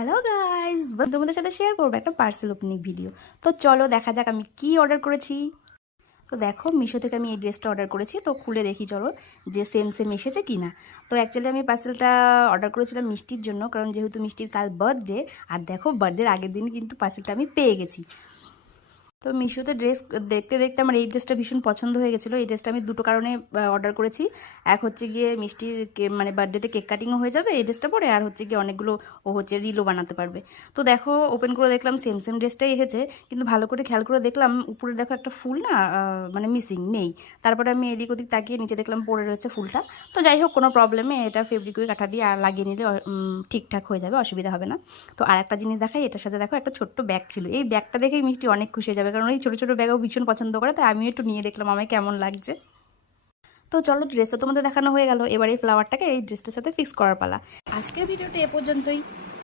Hello guys, তোমাদের সাথে share করবো একটা পার্সেল ওপেনিং ভিডিও। তো চলো দেখা যাক আমি কি অর্ডার করেছি। তো দেখো, মিশো থেকে আমি এই ড্রেসটা অর্ডার করেছি। তো খুলে দেখি চলো যে সেম সেম এসেছে কি না। তো অ্যাকচুয়ালি আমি পার্সেলটা অর্ডার করেছিলাম মিষ্টির জন্য, কারণ যেহেতু মিষ্টির কাল বার্থডে। আর দেখো, বার্থডের আগের দিন কিন্তু পার্সেলটা আমি পেয়ে গেছি। তো মিশোতে ড্রেস দেখতে দেখতে আমার এই ড্রেসটা ভীষণ পছন্দ হয়ে গেছিলো। এই ড্রেসটা আমি দুটো কারণে অর্ডার করেছি। এক হচ্ছে গিয়ে মিষ্টির মানে বার্থডেতে কেক কাটিংও হয়ে যাবে এই ড্রেসটা পরে, আর হচ্ছে গিয়ে অনেকগুলো ও হচ্ছে রিলও বানাতে পারবে। তো দেখো, ওপেন করে দেখলাম সেম সেম ড্রেসটাই এসেছে, কিন্তু ভালো করে খেয়াল করে দেখলাম উপরে দেখো একটা ফুল না মানে মিসিং নেই। তারপরে আমি এদিক ওদিক তাকিয়ে নিচে দেখলাম পড়ে রয়েছে ফুলটা। তো যাই হোক, কোনো প্রবলেমে এটা ফেব্রিক কাটা দিয়ে আর লাগিয়ে নিলে ঠিকঠাক হয়ে যাবে, অসুবিধা হবে না। তো আর একটা জিনিস দেখাই, এটার সাথে দেখো একটা ছোট্ট ব্যাগ ছিল। এই ব্যাগটা দেখেই মিষ্টি অনেক খুশি হয়ে যাবে, কারণ এই ছোটো ছোটো ব্যাগও ভীষণ পছন্দ করে। তাই আমিও একটু নিয়ে দেখলাম আমায় কেমন লাগছে। তো চলো, ড্রেসও তোমাদের দেখানো হয়ে গেল, এবার এই ফ্লাওয়ারটাকে এই ড্রেসটার সাথে ফিক্স করার পালা। আজকের ভিডিওটা এ পর্যন্তই।